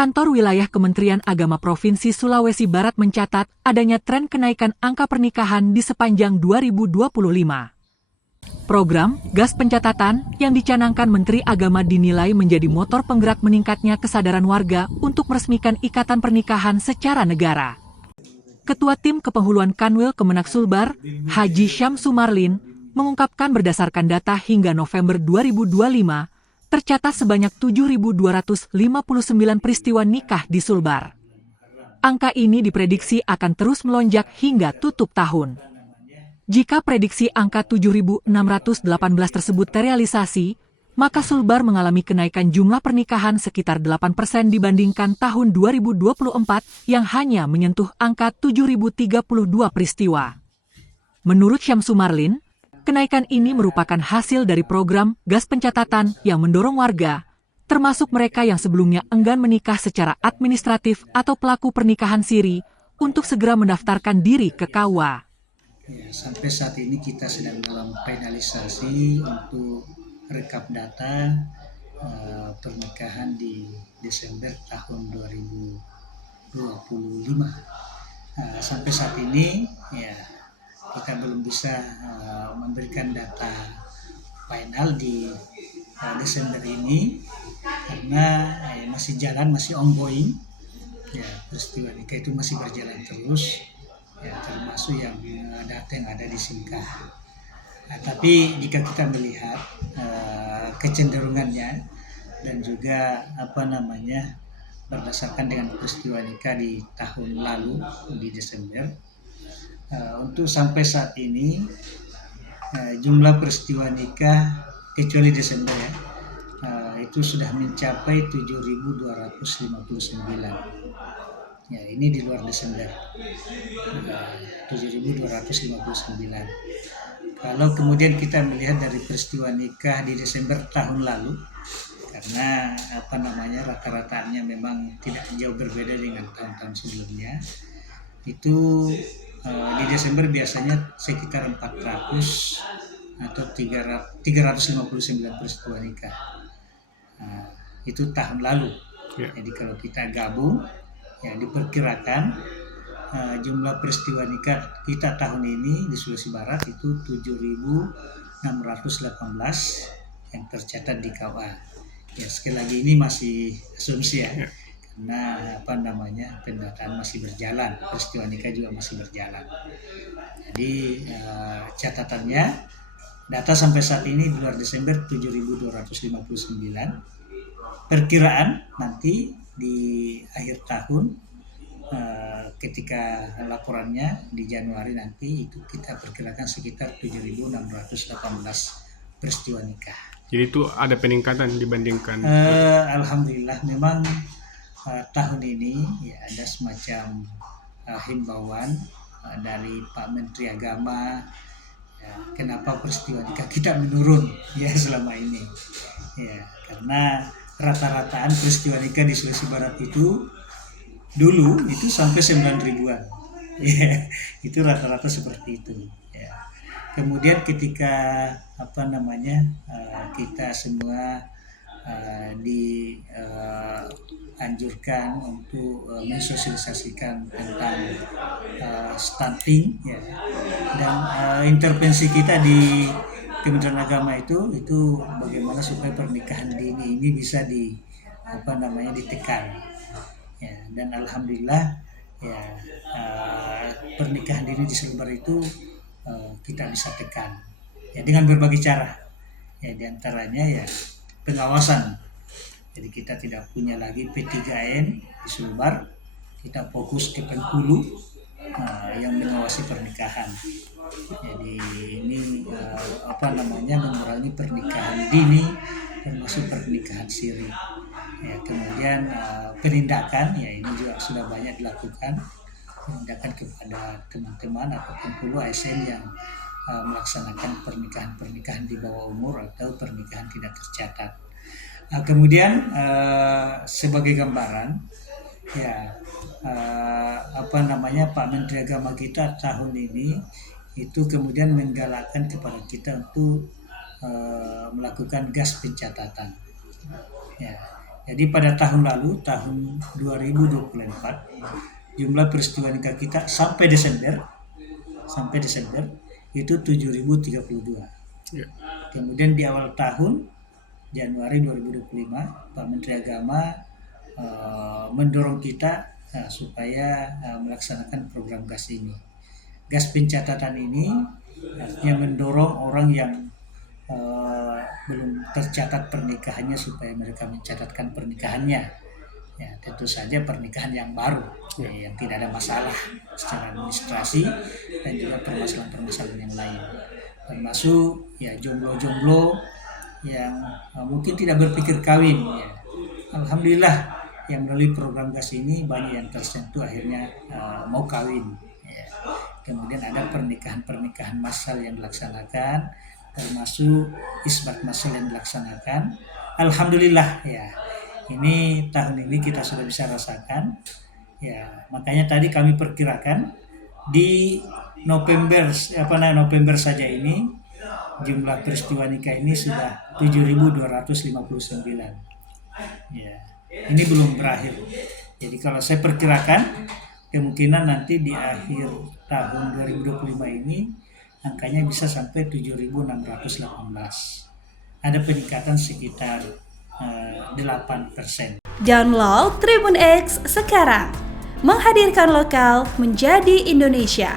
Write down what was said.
Kantor Wilayah Kementerian Agama Provinsi Sulawesi Barat mencatat adanya tren kenaikan angka pernikahan di sepanjang 2025. Program Gas Pencatatan yang dicanangkan Menteri Agama dinilai menjadi motor penggerak meningkatnya kesadaran warga untuk meresmikan ikatan pernikahan secara negara. Ketua Tim Kepenghuluan Kanwil Kemenak Sulbar, Haji Syamsu Marlin, mengungkapkan berdasarkan data hingga November 2025, tercatat sebanyak 7.259 peristiwa nikah di Sulbar. Angka ini diprediksi akan terus melonjak hingga tutup tahun. Jika prediksi angka 7.618 tersebut terrealisasi, maka Sulbar mengalami kenaikan jumlah pernikahan sekitar 8% dibandingkan tahun 2024 yang hanya menyentuh angka 7.032 peristiwa. Menurut Syamsu Marlin, kenaikan ini merupakan hasil dari program Gas Pencatatan yang mendorong warga, termasuk mereka yang sebelumnya enggan menikah secara administratif atau pelaku pernikahan siri, untuk segera mendaftarkan diri ke KUA. Ya, sampai saat ini kita sedang dalam finalisasi untuk rekap data pernikahan di Desember tahun 2025. Sampai saat ini ya kita belum bisa memberikan data final di Desember ini karena masih ongoing ya, peristiwa nikah itu masih berjalan terus ya, termasuk yang data yang ada di Singkah. Tapi jika kita melihat kecenderungannya dan juga berdasarkan dengan peristiwa nikah di tahun lalu di Desember, untuk sampai saat ini jumlah peristiwa nikah kecuali Desember ya, itu sudah mencapai 7.259. Ya, ini di luar Desember 7.259. Kalau kemudian kita melihat dari peristiwa nikah di Desember tahun lalu, karena rata-ratanya memang tidak jauh berbeda dengan tahun-tahun sebelumnya, itu di Desember biasanya sekitar 400 atau 359 peristiwa nikah. Itu tahun lalu. Ya. Jadi kalau kita gabung, ya diperkirakan jumlah peristiwa nikah kita tahun ini di Sulawesi Barat itu 7.618 yang tercatat di KUA. Ya, sekali lagi ini masih asumsi ya. Karena pendataan masih berjalan, peristiwa nikah juga masih berjalan. Jadi catatannya data sampai saat ini di luar Desember 7.259. Perkiraan nanti di akhir tahun ketika laporannya di Januari nanti itu kita perkirakan sekitar 7.618 peristiwa nikah. Jadi itu ada peningkatan dibandingkan? Alhamdulillah memang tahun ini ya ada semacam himbauan dari Pak Menteri Agama ya, kenapa peristiwa nikah kita menurun ya selama ini ya, karena rata-rataan peristiwa nikah di Sulawesi Barat itu dulu itu sampai 9.000-an ya, itu rata-rata seperti itu ya. Kemudian ketika kita semua dianjurkan untuk mensosialisasikan tentang stunting ya, dan intervensi kita di Kementerian Agama itu bagaimana supaya pernikahan dini ini bisa ditekan ya, dan alhamdulillah ya pernikahan dini di Sulbar itu kita bisa tekan ya dengan berbagai cara ya, diantaranya ya pengawasan. Jadi kita tidak punya lagi P3N di Sulbar, kita fokus ke penghulu yang mengawasi pernikahan. Jadi ini mengurangi pernikahan dini termasuk pernikahan siri. Ya, kemudian penindakan ya ini juga sudah banyak dilakukan, penindakan kepada teman-teman atau penghulu ASN yang melaksanakan pernikahan di bawah umur atau pernikahan tidak tercatat. Kemudian sebagai gambaran ya Pak Menteri Agama kita tahun ini itu kemudian menggalakkan kepada kita untuk melakukan gas pencatatan ya. Jadi pada tahun lalu, tahun 2024, jumlah peristiwa nikah kita sampai Desember itu 7.032. Ya. Kemudian di awal tahun Januari 2025, Pak Menteri Agama mendorong kita supaya melaksanakan program GAS ini. GAS pencatatan ini artinya mendorong orang yang belum tercatat pernikahannya supaya mereka mencatatkan pernikahannya. Ya, tentu saja pernikahan yang baru, yang tidak ada masalah secara administrasi dan juga permasalahan-permasalahan yang lain. Termasuk ya jomblo-jomblo yang mungkin tidak berpikir kawin. Ya. Alhamdulillah yang melalui program GAS ini banyak yang tersentuh akhirnya mau kawin. Ya. Kemudian ada pernikahan-pernikahan massal yang dilaksanakan, termasuk isbat massal yang dilaksanakan. Alhamdulillah ya. Ini tahun ini kita sudah bisa rasakan. Ya, makanya tadi kami perkirakan di November saja ini jumlah peristiwa nikah ini sudah 7.259. Ya, ini belum berakhir. Jadi kalau saya perkirakan kemungkinan nanti di akhir tahun 2025 ini angkanya bisa sampai 7.618. Ada peningkatan sekitar 8%. Download Tribun X sekarang, menghadirkan lokal menjadi Indonesia.